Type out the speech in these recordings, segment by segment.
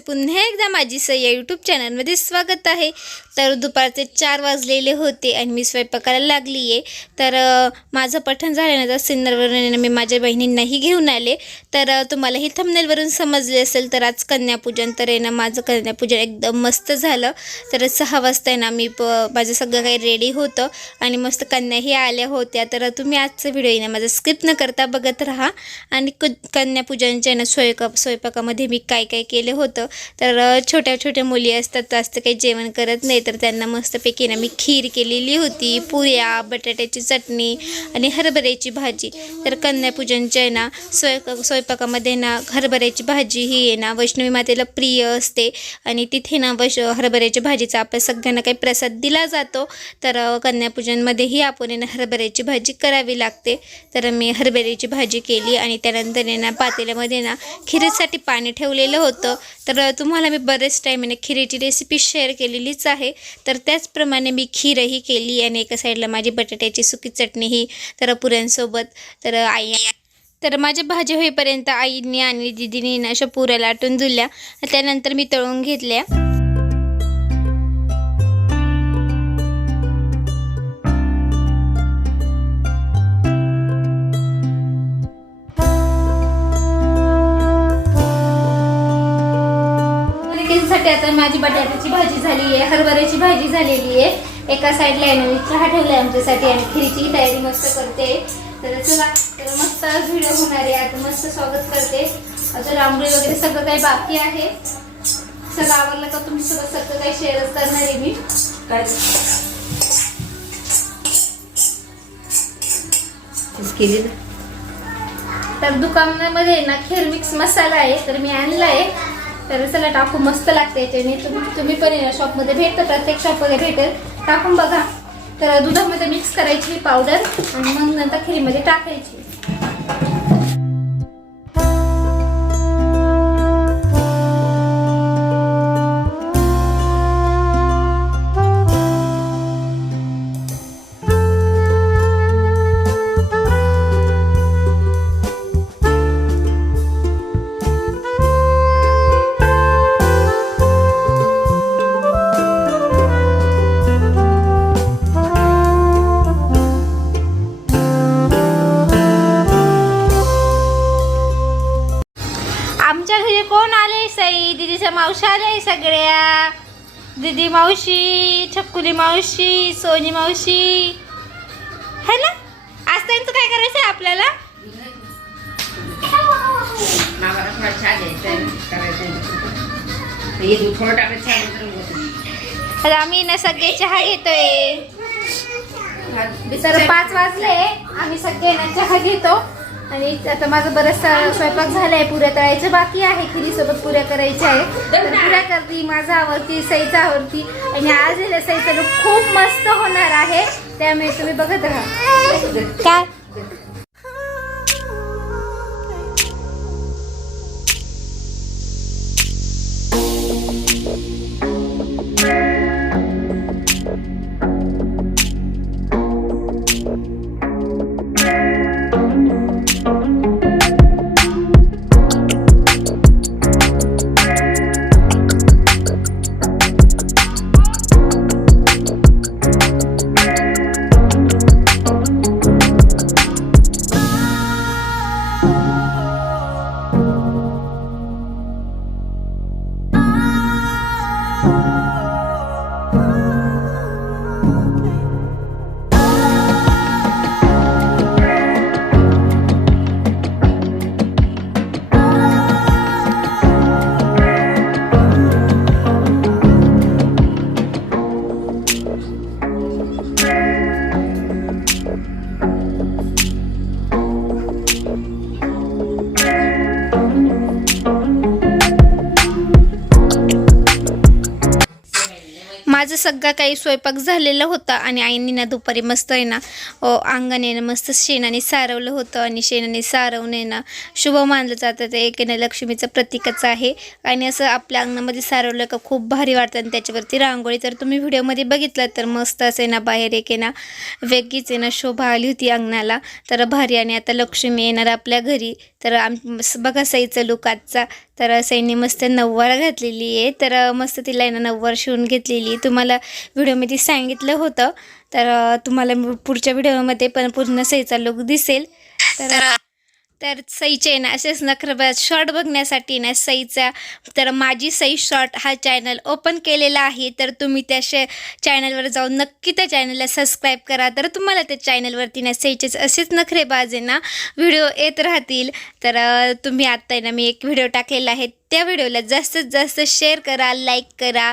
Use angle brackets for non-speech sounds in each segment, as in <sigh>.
तुमचे पुन्हा एकदा माझी सई या यूट्यूब चॅनलमध्ये स्वागत आहे. तर दुपारचे चार वाजलेले होते आणि मी स्वयंपाकाला लागली आहे. तर माझं पठण झाल्यानंतर सिन्नरवरून मी माझ्या बहिणींनाही घेऊन आले. तर तुम्हाला ही थमनेलवरून समजले असेल तर आज कन्यापूजन तर आहे ना माझं कन्यापूजन एकदम मस्त झालं. तर सहा वाजता आहे ना मी प माझं सगळं काही रेडी होतं आणि मस्त कन्याही आल्या होत्या. तर तुम्ही आजचा व्हिडिओ आहे ना माझा स्किप न करता बघत राहा. आणि क कन्यापूजनच्या ना स्वयंपाक स्वयंपाकामध्ये मी काय काय केलं होतं तर छोट्या छोट्या मुली असतात जास्त काही जेवण करत नाही तर त्यांना मस्तपैकी ना मी खीर केलेली होती पुऱ्या बटाट्याची चटणी आणि हरभऱ्याची भाजी. तर कन्यापूजनच्या आहे ना स्वयंपाक स्वयंपाकामध्ये ना हरभऱ्याची भाजी ही आहे ना वैष्णवी मातेला प्रिय असते. आणि तिथे ना वैश हरभऱ्याच्या भाजीचा आपल्या सगळ्यांना काही प्रसाद दिला जातो. तर कन्यापूजनमध्येही आपण ना हरभऱ्याची भाजी करावी लागते. तर मी हरभऱ्याची भाजी केली आणि त्यानंतर ना पातेल्यामध्ये ना खिरीसाठी पाणी ठेवलेलं होतं. तर तुम्हाला मी बरेच टाईमने आहे खिरीची रेसिपी शेअर केलेलीच आहे. तर त्याचप्रमाणे मी खीरही केली आणि एका साईडला माझी बटाट्याची सुकी चटणी ही तर पुऱ्यांसोबत तर आई तर माझ्या भाजी होईपर्यंत आईने आणि दिदीने अशा पुऱ्या लाटून दिल्या. त्यानंतर मी तळून घेतल्या. आता माझी बटाट्याची भाजी झाली आहे हरभऱ्याची भाजी झालेली आहे. एका साईडला आहे ना मी चहा ठेवलाय आमच्यासाठी आणि खिरीची तयारी मस्त करते. तर चला तर मस्त व्हिडिओ होणार आहे. आता मस्त स्वागत करते. अजून रांगोळी वगैरे सगळं काही बाकी आहे. सगळं आवडलं का तुम्ही सगळं? सगळं काही शेअरच करणार आहे मी. काय? केली तर दुकानामध्ये ना खीर मिक्स मसाला आहे तर मी आणला आहे तर चला टाकू मस्त लागते याच्याने तुम्ही तुम्ही पण शॉपमध्ये भेटतं प्रत्येक शॉपमध्ये भेटेल. टाकून बघा. तर दुधामध्ये मिक्स करायची पावडर आणि मग नंतर खिरीमध्ये टाकायची. दीदीच्या मावशी आले सगळ्या. दीदी मावशी छपकुली मावशी सोनी मावशी. है ना? आज त्यांचं काय करायचं आहे आपल्याला? तर आम्ही ना सगळे चहा घेतोय. तर पाच वाजले. आम्ही सगळे ना चहा घेतो. आणि आता माझं बरंचसा स्वयंपाक झालाय पुऱ्या तळायचे बाकी आहे खिरीसोबत पुऱ्या करायच्या आहे. तर पुऱ्या करते माझा आवडती सईचा आवडती. आणि आज सईचा खूप मस्त होणार आहे. त्यामुळे तुम्ही बघत राहा. काय? सगळा काही स्वयंपाक झालेला होता आणि आईने ना दुपारी मस्त आहे ना अंगण ना मस्त शेणाने सारवलं होतं आणि शेणाने सारवणे ना शुभ मानलं जातं. ते एक आहे ना लक्ष्मीचं प्रतीकच आहे. आणि असं आपल्या अंगणामध्ये सारवलं का खूप भारी वाटतं आणि त्याच्यावरती रांगोळी. तर तुम्ही व्हिडिओमध्ये बघितलं तर मस्त असे ना बाहेर एक आहे ना वेगळीच आहे ना शोभा आली होती अंगणाला. तर भारी आणि आता लक्ष्मी येणार आपल्या घरी. तर आम बघा सईचं लुक आजचा. तर सईने मस्त नऊवार घातलेली आहे. तर मस्त तिला आहे ना नऊवार शिवून घेतलेली आहे. तुम्हाला व्हिडिओमध्ये सांगितलं होतं. तर तुम्हाला पुढच्या व्हिडिओमध्ये पण पूर्ण सईचा लुक दिसेल. तर तर सईचे ना असेच नखरबाज शॉर्ट बघण्यासाठी ना सईचा तर माझी सई शॉर्ट हा चॅनल ओपन केलेला आहे. तर तुम्ही त्या शे चॅनलवर जाऊन नक्की त्या चॅनलला सबस्क्राईब करा. तर तुम्हाला त्या चॅनलवरती ना सईचेच असेच नखरेबाज आहे ना व्हिडिओ येत राहतील. तर तुम्ही आत्ता ना मी एक व्हिडिओ टाकलेला आहे. त्या व्हिडिओला जास्तीत जास्त शेअर करा लाईक करा.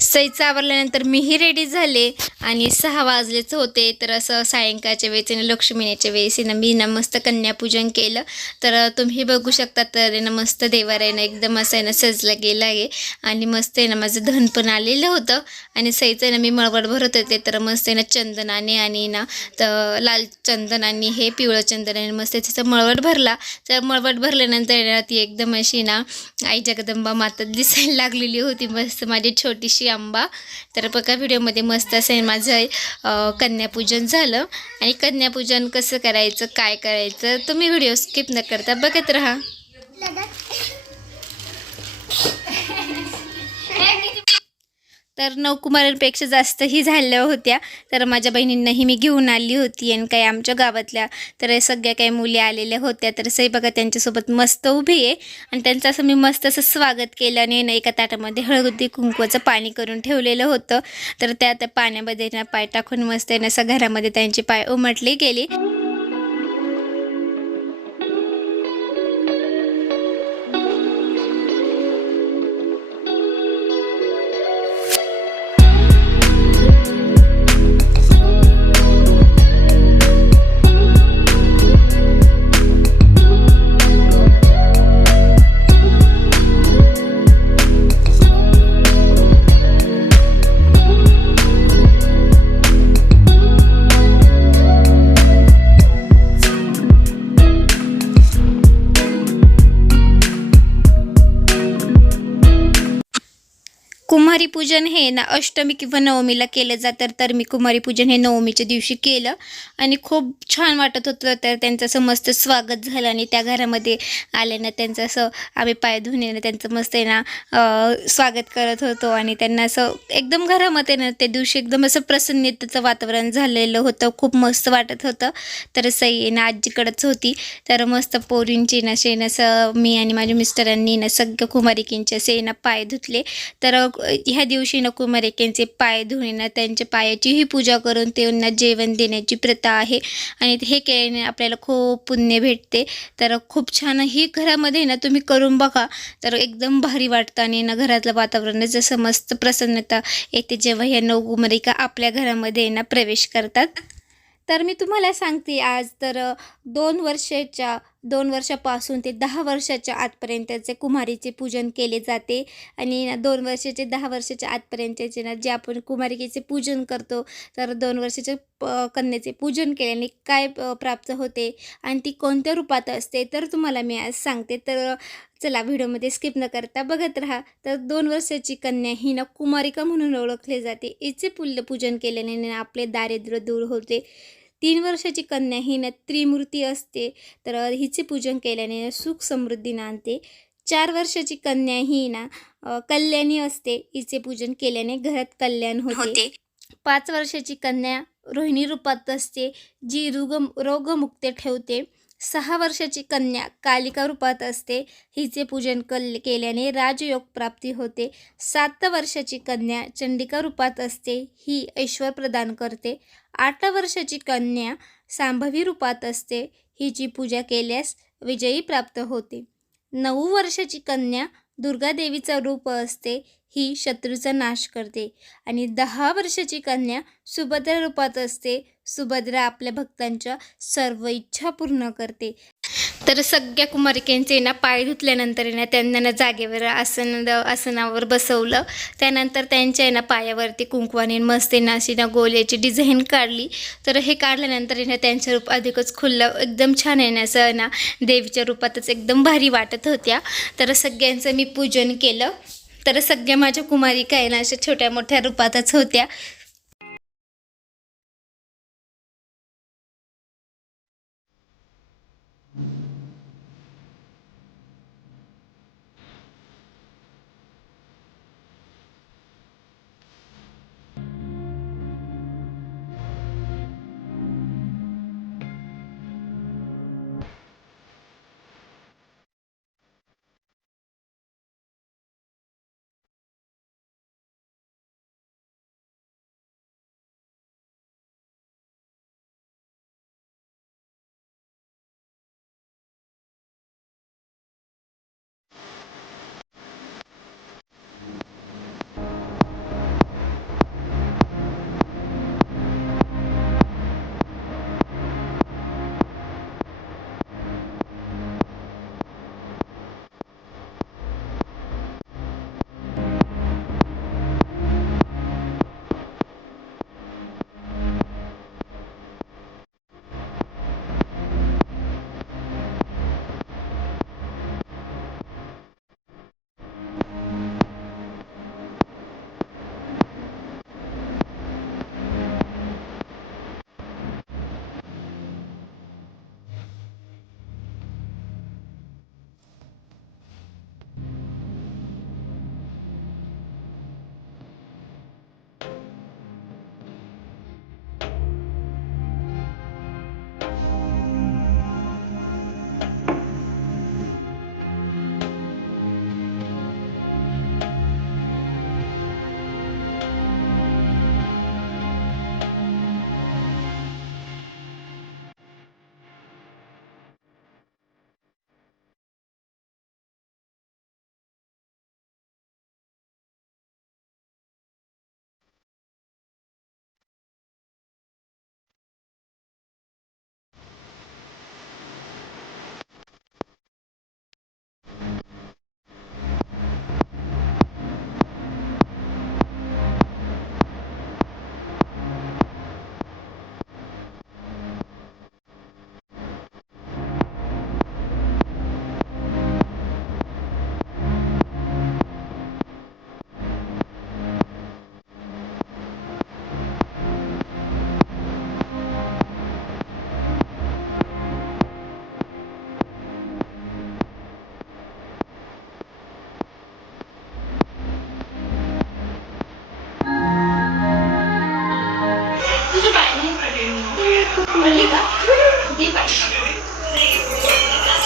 सईचं आवरल्यानंतर मीही रेडी झाले आणि सहा वाजलेच होते. तर असं सायंकाळच्या वेळेस आणि लक्ष्मीनेच्या वेळेस ना मी ना मस्त कन्यापूजन केलं. तर तुम्ही बघू शकता तर आहे ना मस्त देवार आहे ना एकदम असं आहे ना सजला गेला आहे. आणि मस्त आहे ना माझं धन पण आलेलं होतं. आणि सईचं आहे ना मी मळवट भरत होते. तर मस्त आहे ना चंदनाने आणि ना तर लाल चंदनाने हे पिवळं चंदनाने मस्त तिचं मळवट भरला. तर मळवट भरल्यानंतर ना ती एकदम अशी ना आई जगदंबा माता दिसायला लागलेली होती. मस्त माझी छोटीशी आंबा. तर बघा व्हिडिओमध्ये मस्त असं माझं कन्यापूजन झालं. आणि कन्यापूजन कसं करायचं काय करायचं तुम्ही व्हिडिओ स्किप न करता बघत राहा. <laughs> तर नवकुमारांपेक्षा जास्तही झाल्या होत्या. तर माझ्या बहिणींनाही मी घेऊन आली होती आणि काही आमच्या गावातल्या तर सगळ्या काही मुली आलेल्या होत्या. तर सई बघा त्यांच्यासोबत मस्त उभी आहे. आणि त्यांचं असं मी मस्त असं स्वागत केलं आणि ना एका ताटामध्ये हळदी कुंकवाचं पाणी करून ठेवलेलं होतं. तर त्या त्या पाण्यामध्ये ना पाय टाकून मस्त आहे ना असं घरामध्ये त्यांची पाय उमटले गेली. कुमारी पूजन हे ना अष्टमी किंवा नवमीला केलं जातं. तर मी कुमारी पूजन हे नवमीच्या दिवशी केलं. आणि खूप छान वाटत होतं. तर त्यांचं असं मस्त स्वागत झालं आणि त्या घरामध्ये आल्यानं त्यांचं असं आम्ही पाय धुण्यानं त्यांचं मस्त आहे ना स्वागत करत होतो. आणि त्यांना असं एकदम घरामध्ये ना त्या दिवशी एकदम असं प्रसन्नतेचं वातावरण झालेलं होतं. खूप मस्त वाटत होतं. तर सई आहे ना आजीकडंच होती. तर मस्त पोरींची ना शेण असं मी आणि माझ्या मिस्टरांनी ना सगळं कुमारिकींचे असे ना पाय धुतले. तर ह्या दिवशी ना पाय धुणे त्यांच्या पायाचीही पूजा करून त्यांना जेवण देण्याची प्रथा आहे. आणि हे केल्याने आपल्याला खूप पुण्य भेटते. तर खूप छान ही घरामध्ये ना तुम्ही करून बघा. तर एकदम भारी वाटतं आणि ना घरातलं वातावरण जसं मस्त प्रसन्नता येते. जेव्हा ह्या नकुमारिका आपल्या घरामध्ये ना प्रवेश करतात. तर मी तुम्हाला सांगते आज तर दोन वर्षाच्या दोन वर्षापासून ते दहा वर्षाच्या आतपर्यंतचे कुमारीचे पूजन केले जाते. आणि दोन वर्षाचे दहा वर्षाच्या आतपर्यंतचे ना जे आपण कुमारिकेचे पूजन करतो तर दोन वर्षाच्या प- कन्याचे पूजन केल्याने काय प्राप्त होते आणि ती कोणत्या रूपात असते तर तुम्हाला मी आज सांगते. तर चला व्हिडिओमध्ये स्किप न करता बघत राहा. तर दोन वर्षाची कन्या ही ना कुमारिका म्हणून ओळखली जाते. हिचे पुल्य पूजन केल्याने आपले दारिद्र्य दूर होते. तीन वर्षाची कन्या ही ना त्रिमूर्ती असते तर हिचे पूजन केल्याने सुख समृद्धी नांदते. चार वर्षाची कन्या ही ना कल्याणी असते. हिचे पूजन केल्याने घरात कल्याण होते. पाच वर्षाची कन्या रोहिणी रूपात असते जी रोग रोगमुक्त ठेवते. सहा वर्षाची कन्या कालिका रूपात असते. हिचे पूजन कल केल्याने राजयोग प्राप्ती होते. सात वर्षाची कन्या चंडिका रूपात असते. ही ऐश्वर प्रदान करते. आठ वर्षाची कन्या सांभवी रूपात असते. हिची पूजा केल्यास विजयी प्राप्त होते. नऊ वर्षाची कन्या दुर्गादेवीचं रूप असते. ही शत्रूचा नाश करते. आणि दहा वर्षाची कन्या सुभद्रा रूपात असते. सुभद्रा आपल्या भक्तांच्या सर्व इच्छा पूर्ण करते. तर सगळ्या कुमारिकांचे ना पाय धुतल्यानंतर ना त्यांना ना जागेवर आसन आसनावर बसवलं. त्यानंतर त्यांच्या आहे ना पायावरती कुंकवाने मस्त ना अशी ना गोल्याची डिझाईन काढली. तर हे काढल्यानंतर ना त्यांचं रूप अधिकच खुललं एकदम छान आहे ना असं ना देवीच्या रूपातच एकदम भारी वाटत होत्या. तर सगळ्यांचं मी पूजन केलं. तर सगळ्या माझ्या कुमारिका आहे ना अशा छोट्या मोठ्या रूपातच होत्या.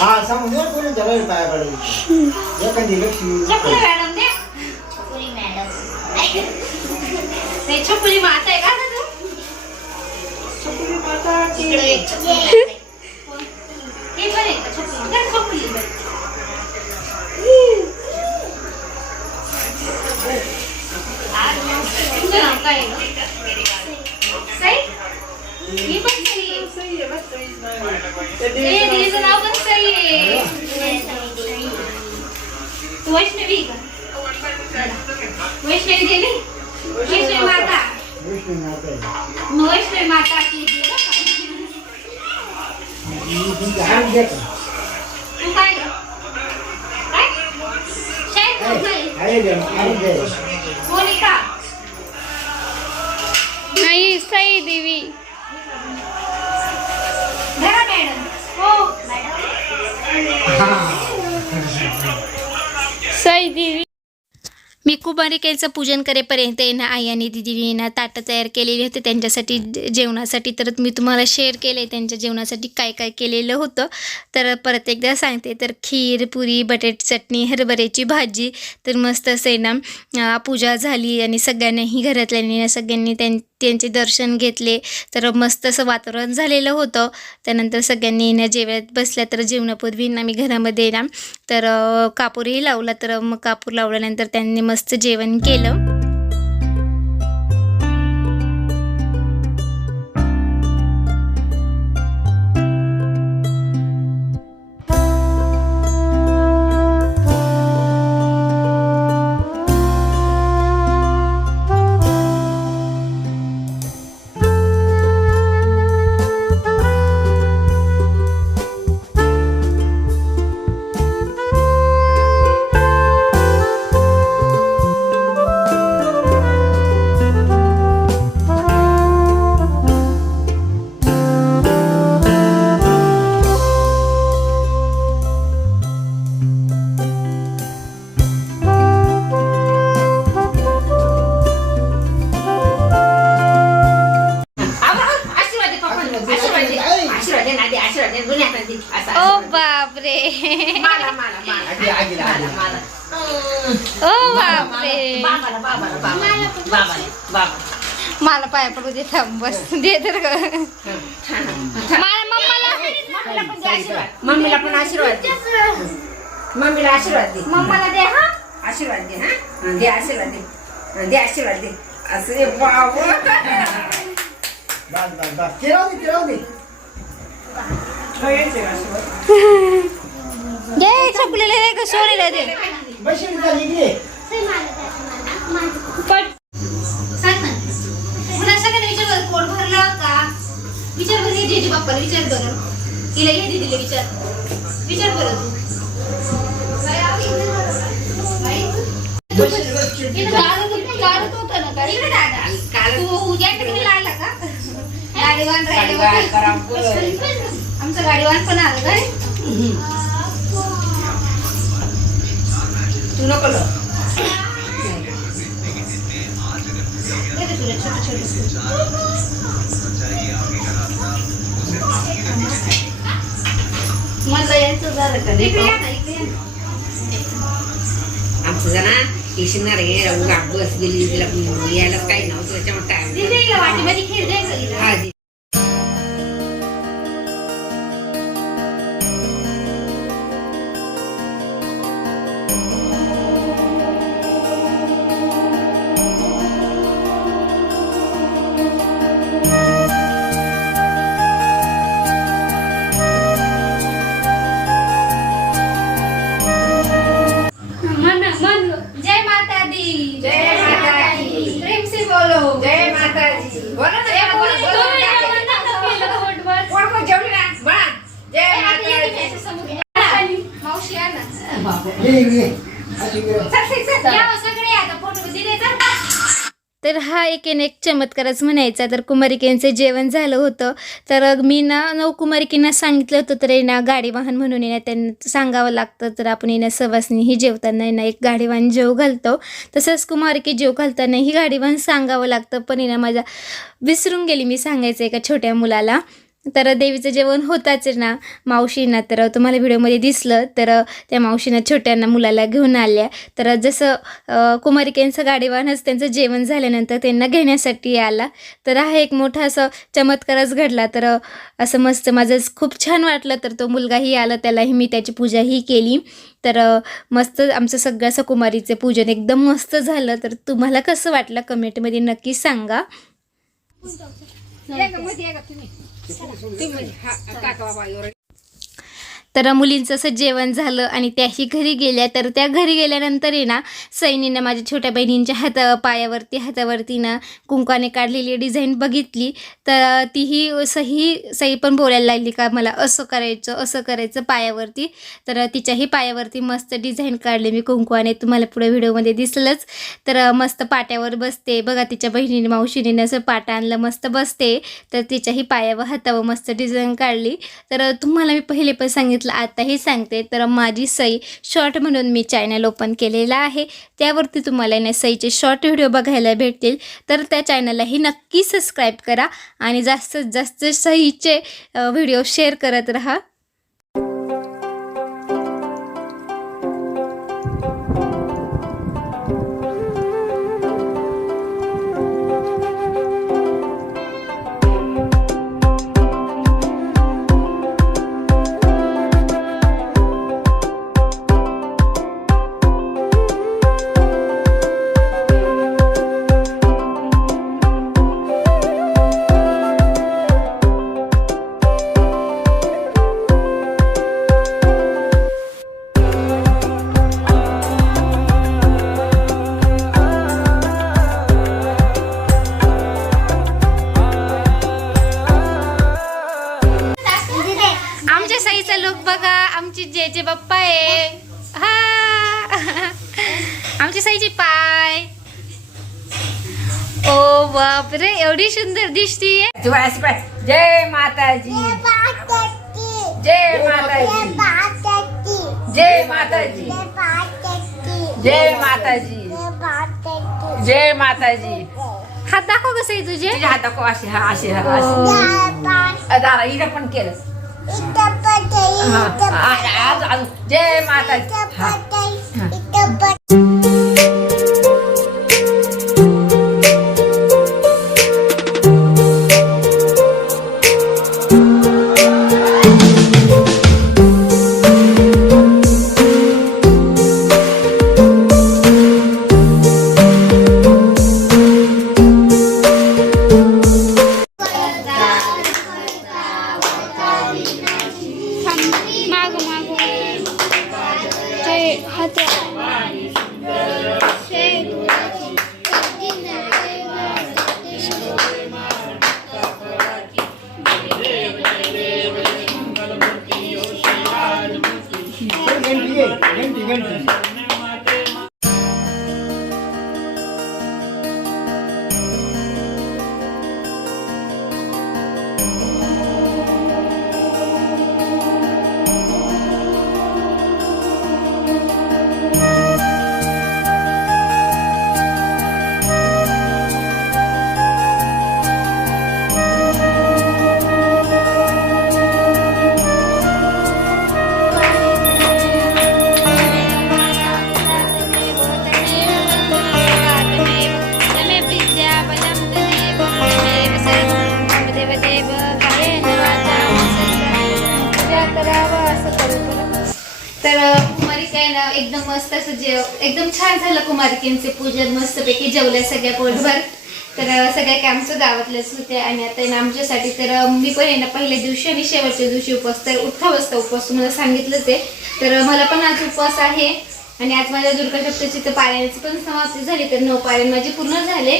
हा सांगून दे कोणी त्याला पाया पडायची एखादी लक्ष्मी मॅडम दे नाही छकुली माता आहे का गं तू हे पण आहे का छकुली काय छकुली बरं. तुझं नाव काय आहे गं? सई? ही पण सई आहे. ए, तिचं नाव पण सई आहे. तू वैष्णवी आहे का वैष्णवी? देवी वैष्णवी माता? माता. मग वैष्णवी माता का? तू काय काय? शाळेत का? नाही साई देवी. हा. साई कुमारिकेचं पूजन करेपर्यंत आहे ना आई आणि दिदीने ना ताटं तयार केलेली होती. त्यांच्यासाठी जेवणासाठी तर मी तुम्हाला शेअर केलं आहे त्यांच्या जेवणासाठी काय काय केलेलं होतं. तर परत एकदा सांगते. तर खीर पुरी बटाटे चटणी हरभऱ्याची भाजी तर मस्त असं ना पूजा झाली आणि सगळ्यांनाही घरातल्यांनी सगळ्यांनी त्यां त्यांचे दर्शन घेतले. तर मस्त असं वातावरण झालेलं होतं. त्यानंतर सगळ्यांनी ना जेवणात बसल्या. तर जेवणापूर्वी ना मी घरामध्ये ना तर कापूरही लावला. तर मग कापूर लावल्यानंतर त्यांनी मस्त जेवण केलं. थांब बस. दे तर ग. मला मम्माला मम्मीला पण दे आशीर्वाद. मम्मीला पण आशीर्वाद दे. मम्मीला आशीर्वाद दे. मम्माला दे हा. आशीर्वाद दे हा. हं, दे आशीर्वाद दे. हं, दे आशीर्वाद दे. असं दे बाबा. बस बस बस ते राहू दे. ते राहू दे दे चपलेले दे का सोनीला दे. बशील का इकडे पट सांग ना पुन्हा सगळ्यांना विचार बरं, पोट भरलं का बाप्पाला विचार बरं तिला हे दिले विचार. विचार बरं तू. तू करा, बोलव. आमचं गाडीवान पण आलं काय तू नको तुला छोटं छोटं. मला यायचं झालं का ना, ना. आमचं जरा येशिणार गे उगा बस गेली तिला यायलाच काही नव्हतं त्याच्यामुळे काय तर हा एक एक चमत्कारच म्हणायचा. तर कुमारिकेंचं जेवण झालं होतं. तर मी ना नऊ कुमारिकेंना सांगितलं होतं तर आहे ना गाडी वाहन म्हणून येणार त्यांना सांगावं लागतं. तर आपण येणं सवासनीही जेवताना येणार एक एक गाडीवान जेव घालतो. तसंच कुमारिके जेव घालताना ही गाडीवान सांगावं लागतं. पण येणार माझा माझ्या विसरून गेली मी सांगायचं एका छोट्या मुलाला. तर देवीचं जेवण होताच ना. मावशींना तर तुम्हाला व्हिडिओमध्ये दिसलं तर त्या मावशींना छोट्यांना मुलाला घेऊन आल्या. तर जसं कुमारिकेंचं गाडीवानच त्यांचं जेवण झाल्यानंतर त्यांना घेण्यासाठी आला. तर हा एक मोठा असं चमत्कारच घडला. तर असं मस्त माझं खूप छान वाटलं. तर तो मुलगाही आला त्यालाही मी त्याची पूजाही केली. तर मस्त आमचं सगळं असं कुमारीचं पूजन एकदम मस्त झालं. तर तुम्हाला कसं वाटलं कमेंटमध्ये नक्की सांगा. ते म्हणजे हा, काका बाबा तर मुलींचं असं जेवण झालं आणि त्याही घरी गेल्या तर त्या घरी गेल्यानंतर आहे ना सैनीनं माझ्या छोट्या बहिणींच्या हाता पायावरती हातावरती ना कुंकाने काढलेली डिझाईन बघितली. तर तीही सही सई पण बोलायला लागली का मला असं करायचं असं करायचं पायावरती. तर तिच्याही पायावरती मस्त डिझाईन काढले मी कुंकवाने. तुम्हाला पुढे व्हिडिओमध्ये दिसलंच. तर मस्त पाट्यावर बसते. बघा तिच्या बहिणीने मावशीने असं पाटा आणलं मस्त बसते. तर तिच्याही पायावर हातावर मस्त डिझाईन काढली. तर तुम्हाला मी पहिले पण सांगितलं आताही सांगते. तर माझी सई शॉर्ट म्हणून मी चॅनल ओपन केलेला आहे. त्यावरती तुम्हाला ना सईचे शॉर्ट व्हिडिओ बघायला भेटतील. तर त्या चॅनललाही नक्की सबस्क्राईब करा. आणि जास्तीत जास्त सईचे व्हिडिओ शेअर करत राहा. बापरे एवढी सुंदर दिसतीये तू अशी पाय. जय माताजी। जय माताजी। जय माताजी। जय माताजी। जय माताजी। हात दाखव कसं आहे तुझे? तुझ्या हात दाखव अशी हा अशी हा अशी. दादा इथं पण केलं. हा, आ- आज- आज- जय माताजी. जेवल्या सगळ्या पोटभर. तर सगळ्या काय आमचं गावातलेच होते आणि आता आहे ना आमच्यासाठी तर मी पण आहे ना पहिल्या दिवशी आणि शेवटच्या दिवशी उपवास तर उठा वाजता उपवास तुम्हाला सांगितलंच आहे. तर मला पण आज उपवास आहे आणि आज माझ्या दुर्गा सप्तची तर पारायणाची पण समाप्ती झाली तर नऊ पारायण माझे पूर्ण झाले.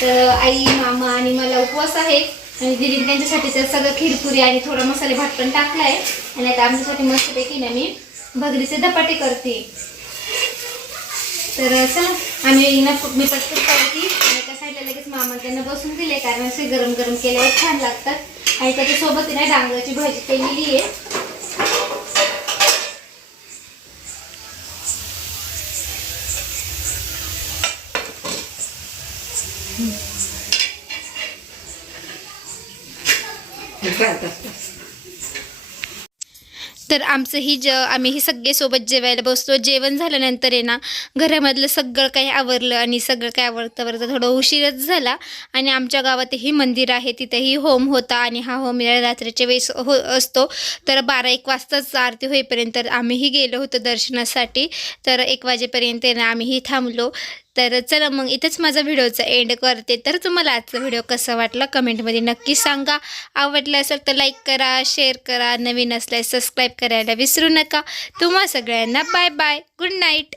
तर आई मामा आणि मला उपवास आहे आणि दिदी त्यांच्यासाठी तर सगळं खीरपुरी आणि थोडा मसाले भात पण टाकलाय. आणि आता आमच्यासाठी मस्तपैकी ना मी भगरीचे धपाटे करते. तर चला आम्ही खूप मी पटकन करते आणि त्या साईडला लगेच मामा त्यांना बसून दिले कारण असे गरम गरम केल्यावर छान लागतात. आणि त्याच्यासोबत आहे ना डांगराची भाजी केलेली आहे. तर आमचं ही ज आम्ही सगळे सोबत जेवायला बसतो. जेवण झाल्यानंतर आहे ना घरामधलं सगळं काही आवरलं आणि सगळं काही आवडतं आवरता थोडं उशीरच झाला. आणि आमच्या गावातही मंदिर आहे तिथेही होम होता आणि हा होम रात्रीच्या वेळेस हो असतो. तर बारा एक वाजताच आरती होईपर्यंत आम्हीही गेलो होतो दर्शनासाठी. तर एक वाजेपर्यंत ना आम्हीही थांबलो. तर चला मग इथंच माझा व्हिडिओचा एंड करते. तर तुम्हाला आजचा व्हिडिओ कसा वाटला कमेंटमध्ये नक्की सांगा. आवडला असेल तर लाईक करा शेअर करा. नवीन असल्यास सबस्क्राईब करायला विसरू नका. तुम्हा सगळ्यांना बाय बाय गुड नाईट